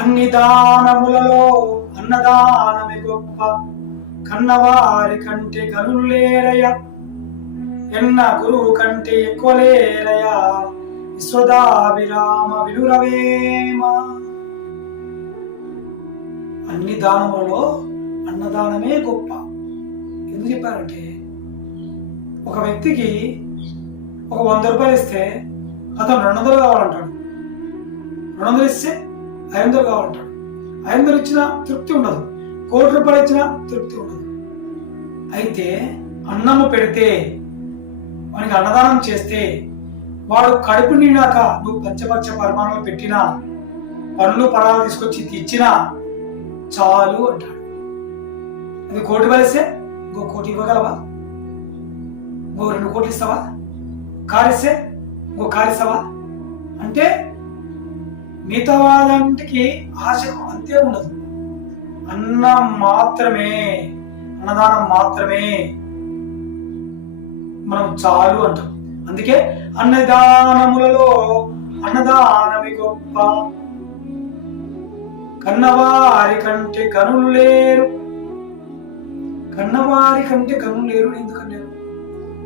అన్ని దానములలో అన్నదానమే గొప్ప, కన్నవారి కంటే గనులు లేరయ, ఎన్న గురువు కంటే ఎక్కువ లేరయ, విశ్వదాభిరామ వినురవేమ. అన్ని దానములలో అన్నదానమే గొప్ప. ఎందుకు చెప్పారంటే, ఒక వ్యక్తికి ఒక 100 రూపాయలు ఇస్తే అతను 200 కావాలంటాడు, 200 ఇస్తే 500 కావాలంటాడు. 500 ఇచ్చినా తృప్తి ఉండదు, 1 కోటి రూపాయలు ఇచ్చినా తృప్తి ఉండదు. అయితే అన్నము పెడితే, వానికి అన్నదానం చేస్తే, వాడు కడుపు నిండాక నువ్వు పంచపక్ష పరిమాణాలు పెట్టినా, పనులు పరాలు తీసుకొచ్చి తెచ్చినా చాలు అంటాడు. అది 1 కోటి రూపాయలు ఇస్తే 1 కోటి ఇవ్వగలవా? 2 కోట్లు ఇస్తావా? కారు ఇస్తే 1 కారు ఇస్తావా? అంటే మిగతా వాళ్ళంటికి ఆశ అంతే ఉండదు. అన్నం మాత్రమే, అన్నదానం మాత్రమే మనం చాలు అంటాం. అందుకే అన్నదానములలో అన్నదానమి గొప్ప, కన్నవారి కంటే కనులు లేరు. కన్నవారి కంటే కనులు లేరు ఎందుకన్నారు?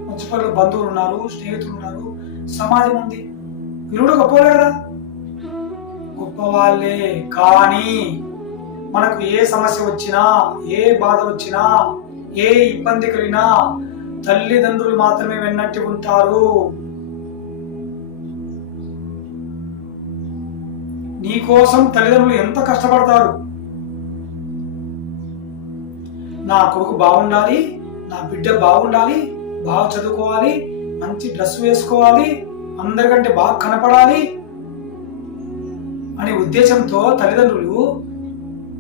మున్సిపల్ బంధువులు ఉన్నారు, స్నేహితులు ఉన్నారు, సమాజం ఉంది. వీరు కూడా గొప్పవాళ్ళే కదా, గొప్పవాళ్ళే. కానీ మనకు ఏ సమస్య వచ్చినా, ఏ బాధ వచ్చినా, ఏ ఇబ్బంది కలిగినా తల్లిదండ్రులు మాత్రమే వెన్నట్టి ఉంటారు. నీకోసం తల్లిదండ్రులు ఎంత కష్టపడతారు. నా కొడుకు బాగుండాలి, నా బిడ్డ బాగుండాలి, బాగా చదువుకోవాలి, మంచి డ్రెస్ వేసుకోవాలి, అందరికంటే బాగా కనపడాలి అనే ఉద్దేశంతో తల్లిదండ్రులు,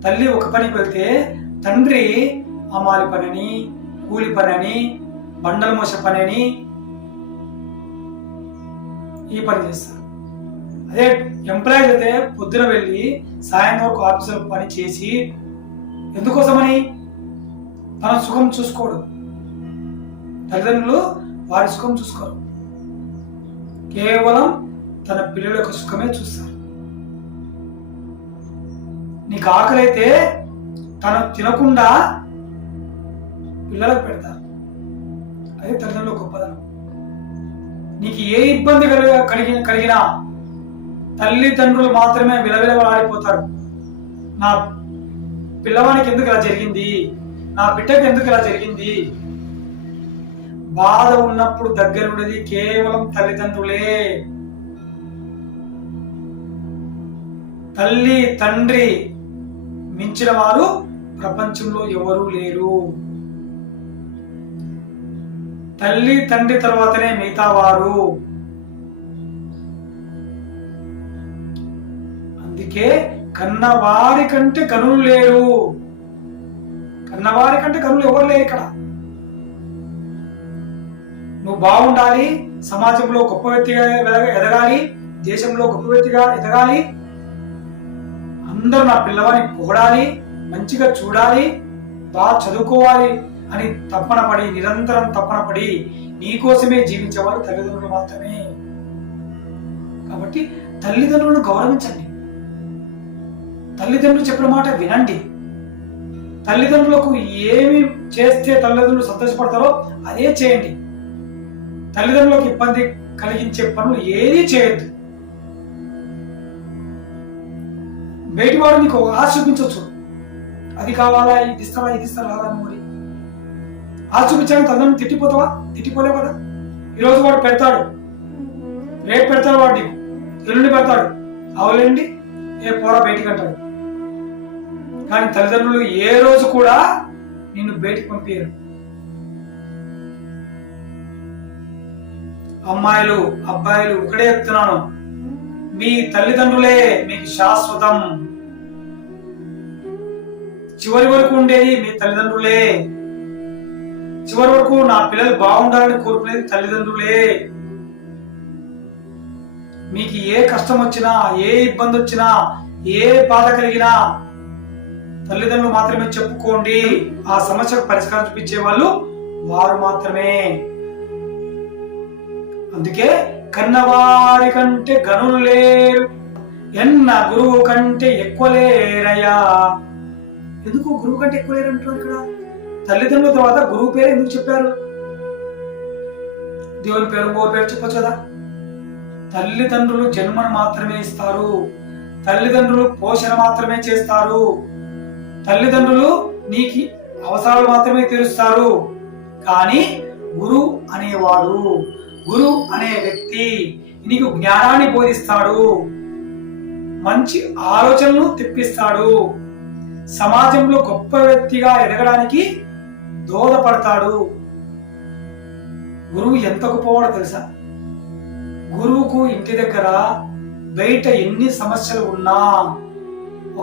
తల్లి ఒక పనికి వెళ్తే తండ్రి అమాలి పనని, కూలి పనని, బండల మోస పనని ఈ పని చేస్తారు. అదే ఎంప్లాయీస్ అయితే పొద్దున వెళ్ళి సాయంత్రం వరకు ఆఫీసులో పని చేసి, ఎందుకోసమని? తన సుఖం చూసుకోడు. తల్లిదండ్రులు వారి సుఖం చూసుకోరు, కేవలం తన పిల్లల యొక్క సుఖమే చూస్తారు. నీకు ఆకలి అయితే తను తినకుండా పిల్లలకు పెడతారు. అదే తల్లిదండ్రుల గొప్పదనం. నీకు ఏ ఇబ్బంది కలిగినా తల్లిదండ్రులు మాత్రమే విలవిలవాడిపోతారు. నా పిల్లవానికి ఎందుకు ఇలా జరిగింది, నా బిడ్డకు ఎందుకు ఇలా జరిగింది. బాధ ఉన్నప్పుడు దగ్గర ఉండేది కేవలం తల్లిదండ్రులే. తల్లి తండ్రి మించిన వారు ప్రపంచంలో ఎవరూ లేరు. తల్లి తండ్రి తర్వాతనే మిగతా వారు. అందుకే కన్నవారి కంటే కనులు లేరు. కన్నవారి కంటే కనులు ఎవరు లేరు ఇక్కడ. నువ్వు బాగుండాలి, సమాజంలో గొప్ప వ్యక్తిగా ఎదగాలి, దేశంలో గొప్ప వ్యక్తిగా ఎదగాలి, అందరూ నా పిల్లవాడిని పొగడాలి, మంచిగా చూడాలి, బాగా చదువుకోవాలి అని తప్పన పడి, నిరంతరం తప్పన పడి నీకోసమే జీవించేవారు తల్లిదండ్రులు మాత్రమే. కాబట్టి తల్లిదండ్రులను గౌరవించండి, తల్లిదండ్రులు చెప్పిన మాట వినండి. తల్లిదండ్రులకు ఏమి చేస్తే తల్లిదండ్రులు సంతోషపడతారో అదే చేయండి. తల్లిదండ్రులకు ఇబ్బంది కలిగించే పనులు ఏదీ చేయొద్దు. బయటి వాడు నీకు ఆశ చూపించవచ్చు, అది కావాలా, ఇది ఇస్తారా, ఇది ఇస్తారా అని. మరి ఆశ చూపించాలని తల్లిదండ్రులు తిట్టిపోతావా? తిట్టిపోలేవు కదా. ఈరోజు వాడు పెడతాడు, రేపు పెడతాడు, వాడు నీకు ఎల్లుండి పెడతాడు, అవలేండి ఏ పోరా బయటికి అంటాడు. కానీ తల్లిదండ్రులు ఏ రోజు కూడా నిన్ను బయటికి పంపించరు. అమ్మాయిలు అబ్బాయిలు ఒకటే చెప్తున్నాను, మీ తల్లిదండ్రులే మీకు శాశ్వతం. చివరి వరకు ఉండేది మీ తల్లిదండ్రులే. చివరి వరకు నా పిల్లలు బాగుండాలని కోరుకునేది తల్లిదండ్రులే. మీకు ఏ కష్టం వచ్చినా, ఏ ఇబ్బంది వచ్చినా, ఏ బాధ కలిగినా తల్లిదండ్రులు మాత్రమే చెప్పుకోండి. ఆ సమస్యకు పరిష్కారం చూపించే వాళ్ళు వారు మాత్రమే. అందుకే కన్నవారి కంటే గనులు లేరు, ఎన్న గురువు కంటే ఎక్కువ లేరయ్యా. ఎందుకు గురువు కంటే ఎక్కువ లేరు అంటున్నారు ఇక్కడ? తల్లిదండ్రుల తర్వాత గురువు పేరు ఎందుకు చెప్పారు? దేవుని పేరు ఇంకో పేరు చెప్పొచ్చు కదా. తల్లిదండ్రులు జన్మను మాత్రమే ఇస్తారు, తల్లిదండ్రులు పోషణ మాత్రమే చేస్తారు, తల్లిదండ్రులు నీకు అవసరాలు మాత్రమే తీరుస్తారు. కానీ గురు అనేవాడు, గురు అనే వ్యక్తి నీకు జ్ఞానాన్ని బోధిస్తాడు, మంచి ఆలోచనలు తెప్పిస్తాడు, సమాజంలో గొప్ప వ్యక్తిగా ఎదగడానికి దోహదపడతాడు. గురువు ఎంత గొప్పవాడో తెలుసా? గురువుకు ఇంటి దగ్గర బయట ఎన్ని సమస్యలు ఉన్నా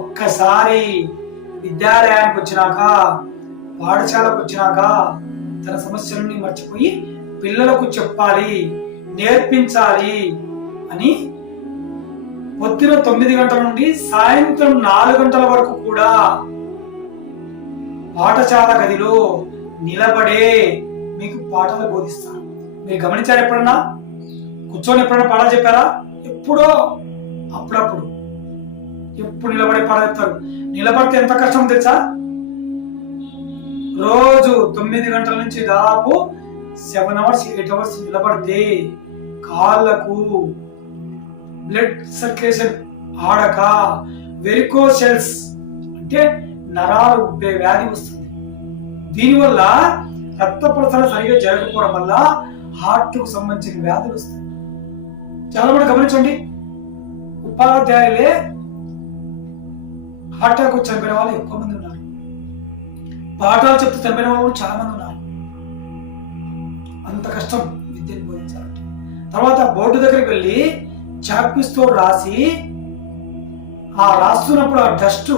ఒక్కసారి విద్యాలయానికి వచ్చినాక, పాఠశాలకు వచ్చినాక తన సమస్యలని మర్చిపోయి పిల్లలకు చెప్పాలి, నేర్పించాలి అని పొద్దున 9 గంటల నుండి సాయంత్రం 4 గంటల వరకు కూడా పాఠశాల గదిలో నిలబడే మీకు పాఠాలు బోధిస్తారు. మీరు గమనించారు? ఎప్పుడన్నా కూర్చొని ఎప్పుడన్నా పాఠాలు చెప్పారా? ఎప్పుడో అప్పుడప్పుడు. ఎప్పుడు నిలబడే పాఠ చెప్తారు. నిలబడితే ఎంత కష్టం తెలుసా? రోజు 9 గంటల నుంచి దాదాపు 7 అవర్స్ 8 అవర్స్ నిలబడితే కాళ్ళకు బ్లడ్ సర్క్యులేషన్ ఆడక వెరికోసెల్స్ అంటే నరాలు ఉబ్బే వ్యాధి వస్తుంది. దీనివల్ల రక్త ప్రసరణ సరిగా జరగకపోవడం వల్ల హార్ట్ కు సంబంధించిన వ్యాధులు వస్తాయి. చాలా మంది గమనించండి, ఉపాధ్యాయులే హార్ట్ అటాక్ వచ్చి చనిపోయిన వాళ్ళు ఎక్కువ మంది ఉన్నారు. పాఠాలు చెప్తూ చనిపోయిన వాళ్ళు చాలా మంది ఉన్నారు. అంత కష్టం విద్యను బోధించాలంటే. తర్వాత బోర్డు దగ్గరికి వెళ్ళి చాక్పీస్తో రాసి ఆ రాస్తున్నప్పుడు ఆ డస్ట్,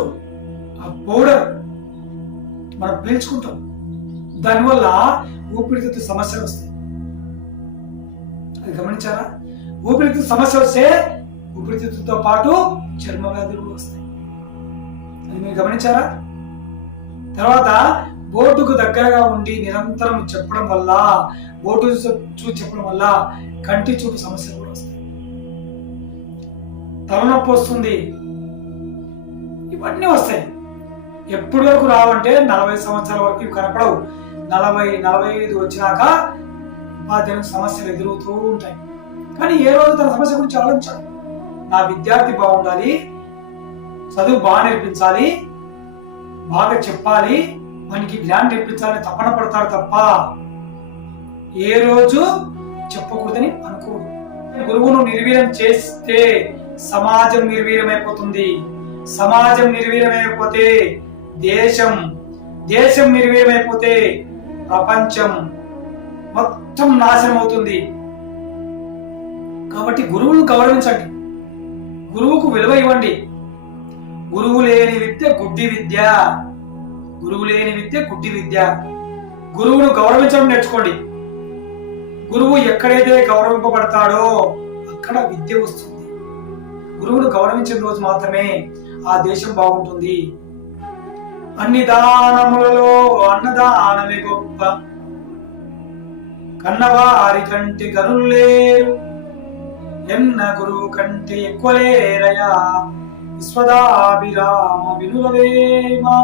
ఆ పౌడర్ మనం పీల్చుకుంటాం. దానివల్ల ఊపిరితిత్తు సమస్యలు వస్తాయి. అది గమనించారా? ఊపిరితిత్తు సమస్య వస్తే ఊపిరితిత్తుతో పాటు చర్మ వ్యాధులు వస్తాయి. అది మీరు గమనించారా? తర్వాత బోర్డుకు దగ్గరగా ఉండి నిరంతరం చెప్పడం వల్ల, బోర్డు చూసి చెప్పడం వల్ల కంటి చూపు సమస్యలు కూడా వస్తాయి. తలనొప్పి వస్తుంది, ఇవన్నీ వస్తాయి. ఎప్పటి వరకు రావంటే 40 సంవత్సరాల వరకు ఇవి కనపడవు. 40-45 వచ్చినాక ఉపాధ్యాయులకు సమస్యలు ఎదురవుతూ ఉంటాయి. కానీ ఏ రోజు తన సమస్య గురించి ఆలోచించాలి. నా విద్యార్థి బాగుండాలి, చదువు బాగా నేర్పించాలి, బాగా చెప్పాలి, మనకి జ్ఞానం నేర్పించాలని తపన పడతాడు తప్ప ఏ రోజు చెప్పకూడదని అనుకోడు. గురువును నిర్వీర్యం చేస్తే సమాజం నిర్వీర్యమైపోతుంది. సమాజం నిర్వీర్యమైపోతే దేశం నిర్వీర్యమైపోతే ప్రపంచం మొత్తం నాశనం అవుతుంది. కాబట్టి గురువును గౌరవించండి, గురువుకు విలువ ఇవ్వండి. గురువు లేని విద్య గుడ్డి విద్య, గురువు లేని విద్య గుడ్డి విద్య. గురువును గౌరవించడం నేర్చుకోండి. గురువు ఎక్కడైతే గౌరవింపబడతాడో అక్కడ విద్య వస్తుంది. గురువును గౌరవించిన రోజు మాత్రమే ఆ దేశం బాగుంటుంది. అన్ని దానములలో అన్నదానమే గొప్ప, కన్నవారి కంటే గనులు లేరు, ఎన్న గురువు కంటే ఎక్కువ లేరయా, విశ్వదాభిరామ వినురవేమా.